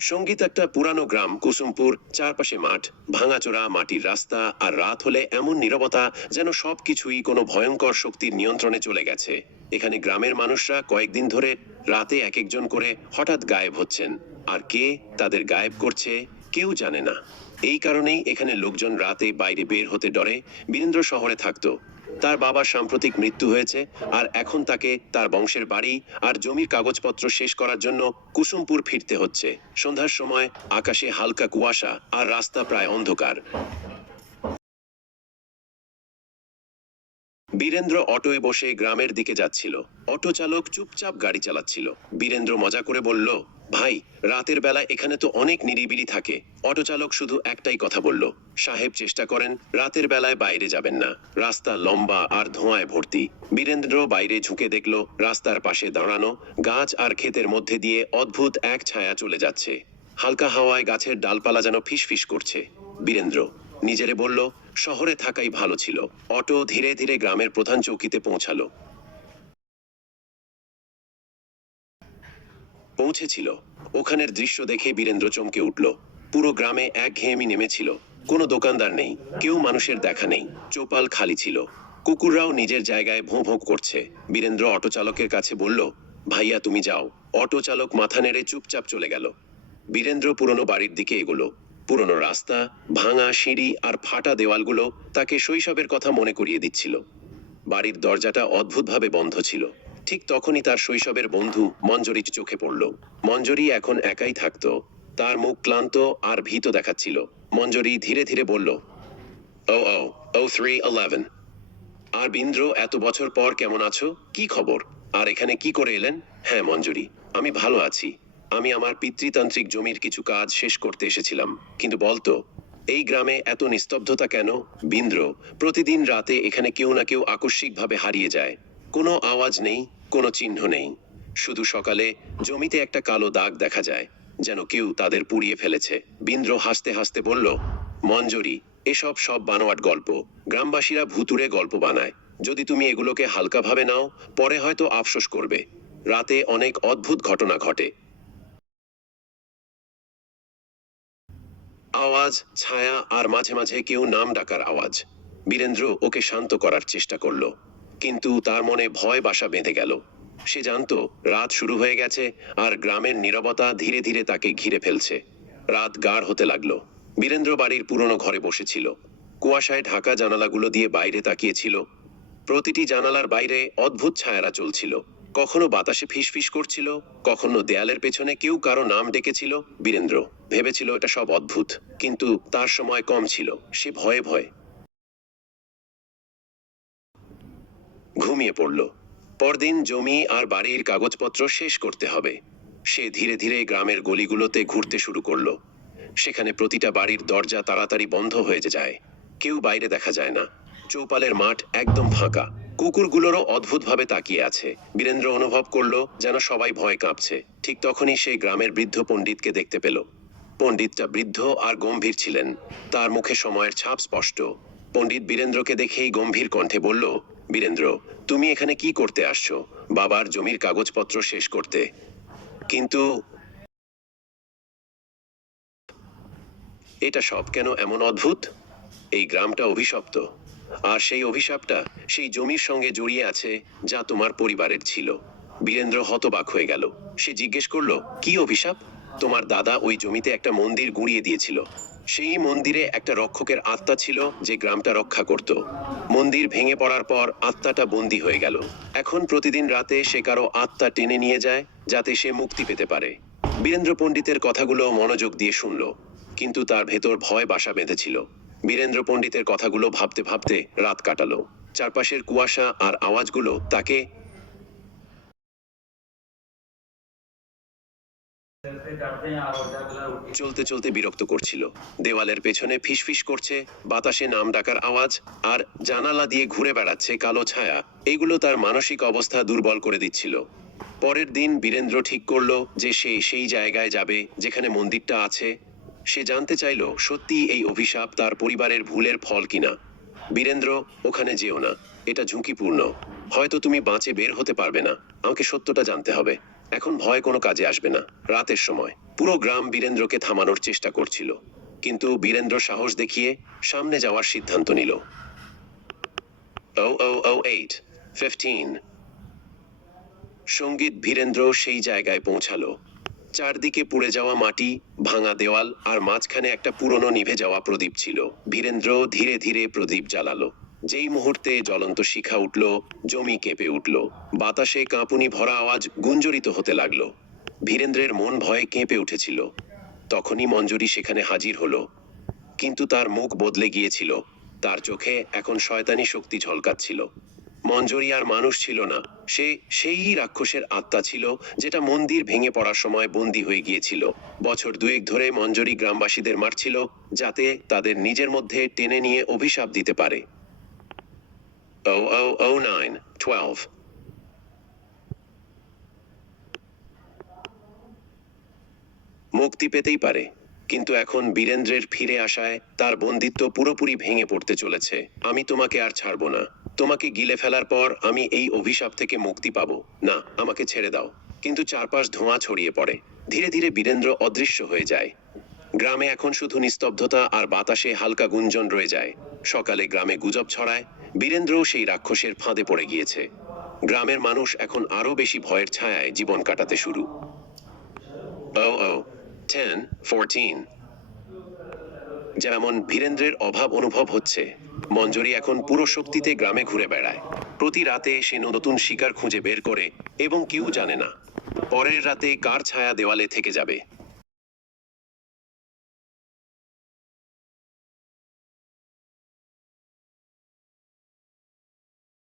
সঙ্গীত একটা পুরানো গ্রাম কুসুমপুর, চারপাশে মাঠ, ভাঙাচোরা মাটির রাস্তা, আর রাত হলে এমন নীরবতা যেন সবকিছুই কোনো ভয়ঙ্কর শক্তির নিয়ন্ত্রণে চলে গেছে। এখানে গ্রামের মানুষরা কয়েকদিন ধরে রাতে এক একজন করে হঠাৎ গায়েব হচ্ছেন, আর কে তাদের গায়েব করছে কেউ জানে না। এই কারণেই এখানে লোকজন রাতে বাইরে বের হতে ডরে। বীরেন্দ্র শহরে থাকতো, তার বাবার সাম্প্রতিক মৃত্যু হয়েছে, আর এখন তাকে তার বংশের বাড়ি আর জমির কাগজপত্র শেষ করার জন্য কুসুমপুর ফিরতে হচ্ছে। সন্ধ্যার সময় আকাশে হালকা কুয়াশা আর রাস্তা প্রায় অন্ধকার। বীরেন্দ্র অটোয় বসে গ্রামের দিকে যাচ্ছিল। অটো চালক চুপচাপ গাড়ি চালাচ্ছিল। বীরেন্দ্র মজা করে বলল, ভাই, রাতের বেলা এখানে তো অনেক নিরিবিলি থাকে। অটো চালক শুধু একটাই কথা বলল, সাহেব চেষ্টা করেন রাতের বেলায় বাইরে যাবেন না, রাস্তা লম্বা আর ধোঁয়ায় ভর্তি। বীরেন্দ্র বাইরে ঝুঁকে দেখল রাস্তার পাশে দাঁড়ানো গাছ আর ক্ষেতের মধ্যে দিয়ে অদ্ভুত এক ছায়া চলে যাচ্ছে। হালকা হাওয়ায় গাছের ডালপালা যেন ফিসফিস করছে। বীরেন্দ্র নিজেরে বলল, শহরে থাকাই ভালো ছিল। অটো ধীরে ধীরে গ্রামের প্রধান চৌকিতে পৌঁছেছিল। ওখানের দৃশ্য দেখে বীরেন্দ্র চমকে উঠল। পুরো গ্রামে একঘেয়েমি নেমেছিল। কোনো দোকানদার নেই, কেউ মানুষের দেখা নেই, চোপাল খালি ছিল। কুকুররাও নিজের জায়গায় ভোঁ ভোঁ করছে। বীরেন্দ্র অটো চালকের কাছে বলল, ভাইয়া তুমি যাও। অটো চালক মাথা নেড়ে চুপচাপ চলে গেল। বীরেন্দ্র পুরনো বাড়ির দিকে এগোলো। পুরনো রাস্তা, ভাঙা সিঁড়ি আর ফাটা দেওয়ালগুলো তাকে শৈশবের কথা মনে করিয়ে দিচ্ছিল। বাড়ির দরজাটা অদ্ভুতভাবে বন্ধ ছিল। ঠিক তখনই তার শৈশবের বন্ধু মঞ্জরির চোখে পড়ল। মঞ্জরি এখন একাই থাকতো। তার মুখ ক্লান্ত আর ভীত দেখাচ্ছিল। মঞ্জরি ধীরে ধীরে বলল, ও ও ও 311। আর বীন্দ্র, এত বছর পর কেমন আছো? কি খবর? আর এখানে কি করে এলেন? হ্যাঁ মঞ্জুরি, আমি ভালো আছি। আমি আমার পিতৃতান্ত্রিক জমির কিছু কাজ শেষ করতে এসেছিলাম। কিন্তু বলতো, এই গ্রামে এত নিস্তব্ধতা কেন? বীন্দ্র, প্রতিদিন রাতে এখানে কেউ না কেউ আকস্মিকভাবে হারিয়ে যায়। কোনো আওয়াজ নেই, কোনো চিহ্ন নেই। শুধু সকালে জমিতে একটা কালো দাগ দেখা যায়, যেন কেউ তাদের পুড়িয়ে ফেলেছে। বীন্দ্র হাসতে হাসতে বলল, মঞ্জুরি, এসব সব বানোয়াট গল্প। গ্রামবাসীরা ভুতুড়ে গল্প বানায়। যদি তুমি এগুলোকে হালকাভাবে নাও, পরে হয়তো আফসোস করবে। রাতে অনেক অদ্ভুত ঘটনা ঘটে। আওয়াজ, ছায়া আর মাঝে মাঝে কেউ নাম ডাকার আওয়াজ। বীরেন্দ্র ওকে শান্ত করার চেষ্টা করলো, কিন্তু তার মনে ভয় বাসা বেঁধে গেল। সে জানতো রাত শুরু হয়ে গেছে, আর গ্রামের নীরবতা ধীরে ধীরে তাকে ঘিরে ফেলছে। রাত গাঢ় হতে লাগলো। বীরেন্দ্র বাড়ির পুরনো ঘরে বসেছিল। কুয়াশায় ঢাকা জানালাগুলো দিয়ে বাইরে তাকিয়েছিল। প্রতিটি জানালার বাইরে অদ্ভুত ছায়ারা চলছিল। কখনো বাতাসে ফিসফিস করছিল, কখনো দেয়ালের পেছনে কেউ কারো নাম ডেকেছিল। বীরেন্দ্র ভেবেছিল এটা সব অদ্ভুত, কিন্তু তার সময় কম ছিল। সে ভয়ে ভয়ে ঘুমিয়ে পড়ল। পরদিন জমি আর বাড়ির কাগজপত্র শেষ করতে হবে। সে ধীরে ধীরে গ্রামের গলিগুলোতে ঘুরতে শুরু করলো। সেখানে প্রতিটা বাড়ির দরজা তাড়াতাড়ি বন্ধ হয়ে যায়। কেউ বাইরে দেখা যায় না। চৌপালের মাঠ একদম ফাঁকা। কুকুরগুলোরও অদ্ভুতভাবে তাকিয়ে আছে। বীরেন্দ্র অনুভব করলো যেন সবাই ভয় কাঁপছে। ঠিক তখনই সে গ্রামের বৃদ্ধ পণ্ডিতকে দেখতে পেল। পণ্ডিতটা বৃদ্ধ আর গম্ভীর ছিলেন। তার মুখে সময়ের ছাপ স্পষ্ট। পণ্ডিত বীরেন্দ্রকে দেখেই গম্ভীর কণ্ঠে বলল, বীরেন্দ্র, তুমি এখানে কি করতে আসছো? বাবার জমির কাগজপত্র শেষ করতে। কিন্তু এটা সব কেন এমন অদ্ভুত? এই গ্রামটা অভিশপ্ত, আর সেই অভিশাপটা সেই জমির সঙ্গে জড়িয়ে আছে যা তোমার পরিবারের ছিল। বীরেন্দ্র হতবাক হয়ে গেল। সে জিজ্ঞেস করলো, কি অভিশাপ? তোমার দাদা ওই জমিতে একটা মন্দির গুঁড়িয়ে দিয়েছিল। সেই মন্দিরে একটা রক্ষকের আত্মা ছিল যে গ্রামটা রক্ষা করত। মন্দির ভেঙে পড়ার পর আত্মাটা বন্দী হয়ে গেল। এখন প্রতিদিন রাতে সে কারো আত্মা টেনে নিয়ে যায়, যাতে সে মুক্তি পেতে পারে। বীরেন্দ্র পণ্ডিতের কথাগুলো মনোযোগ দিয়ে শুনল, কিন্তু তার ভেতর ভয় বাসা বেঁধেছিল। বীরেন্দ্র পণ্ডিতের কথাগুলো ভাবতে ভাবতে রাত কাটালো। চারপাশের কুয়াশা আর আওয়াজগুলো তাকে চলতে চলতে বিরক্ত করছিল। দেওয়ালের পেছনে ফিসফিস করছে, বাতাসে নাম ডাকার আওয়াজ, আর জানালা দিয়ে ঘুরে বেড়াচ্ছে কালো ছায়া। এগুলো তার মানসিক অবস্থা দুর্বল করে দিচ্ছিল। পরের দিন বীরেন্দ্র ঠিক করলো যে সে সেই জায়গায় যাবে যেখানে মন্দিরটা আছে। সে জানতে চাইল সত্যি এই অভিশাপ তার পরিবারের ভুলের ফল কিনা। বীরেন্দ্র, ওখানে যেও না, এটা ঝুঁকিপূর্ণ। হয়তো তুমি বাঁচে বের হতে পারবে না। আমাকে সত্যটা জানতে হবে। এখন ভয় কোনো কাজে আসবে না। রাতের সময় পুরো গ্রাম বীরেন্দ্রকে থামানোর চেষ্টা করছিল, কিন্তু বীরেন্দ্র সাহস দেখিয়ে সামনে যাওয়ার সিদ্ধান্ত নিল। 0008 15 সঙ্গীত বীরেন্দ্র সেই জায়গায় পৌঁছালো। চারদিকে পুড়ে যাওয়া মাটি, ভাঙা দেওয়াল আর মাঝখানে একটা পুরনো নিভে যাওয়া প্রদীপ ছিল। বীরেন্দ্র ধীরে ধীরে প্রদীপ জ্বালালো। যেই মুহূর্তে জ্বলন্ত শিখা উঠল, জমি কেঁপে উঠল। বাতাসে কাঁপুনি ভরা আওয়াজ গুঞ্জরিত হতে লাগলো। বীরেন্দ্রের মন ভয়ে কেঁপে উঠেছিল। তখনই মঞ্জুরি সেখানে হাজির হলো, কিন্তু তার মুখ বদলে গিয়েছিল। তার চোখে এখন শয়তানি শক্তি ঝলকাচ্ছিল। মঞ্জুরি আর মানুষ ছিল না, সে সেই রাক্ষসের আত্মা ছিল, যেটা মন্দির ভেঙে পড়ার সময় বন্দী হয়ে গিয়েছিল। বছর দুয়েক ধরে মঞ্জুরি গ্রামবাসীদের মারছিল, যাতে তাদের নিজের মধ্যে টেনে নিয়ে অভিশাপ দিতে পারে। 0009 12 মুক্তি পেতেই পারে, কিন্তু এখন বীরেন্দ্রের ফিরে আসায় তার বন্দিত্ব পুরোপুরি ভেঙে পড়তে চলেছে। আমি তোমাকে আর ছাড়বো না। তোমাকে গিলে ফেলার পর আমি এই অভিশাপ থেকে মুক্তি পাবো না। আমাকে ছেড়ে দাও। কিন্তু চারপাশ ধোঁয়া ছড়িয়ে পড়ে। ধীরে ধীরে বীরেন্দ্র অদৃশ্য হয়ে যায়। গ্রামে এখন শুধু নিস্তব্ধতা আর বাতাসে হালকা গুঞ্জন রয়ে যায়। সকালে গ্রামে গুজব ছড়ায় বীরেন্দ্রও সেই রাক্ষসের ফাঁদে পড়ে গিয়েছে। গ্রামের মানুষ এখন আরো বেশি ভয়ের ছায়ায় জীবন কাটাতে শুরু। 0010 14 যেমন বীরেন্দ্রের অভাব অনুভব হচ্ছে, মঞ্জুরি এখন পুরো শক্তিতে গ্রামে ঘুরে বেড়ায়। প্রতি রাতে সে নতুন শিকার খুঁজে বের করে, এবং কেউ জানে না পরের রাতে কার ছায়া দেওয়ালে থেকে যাবে।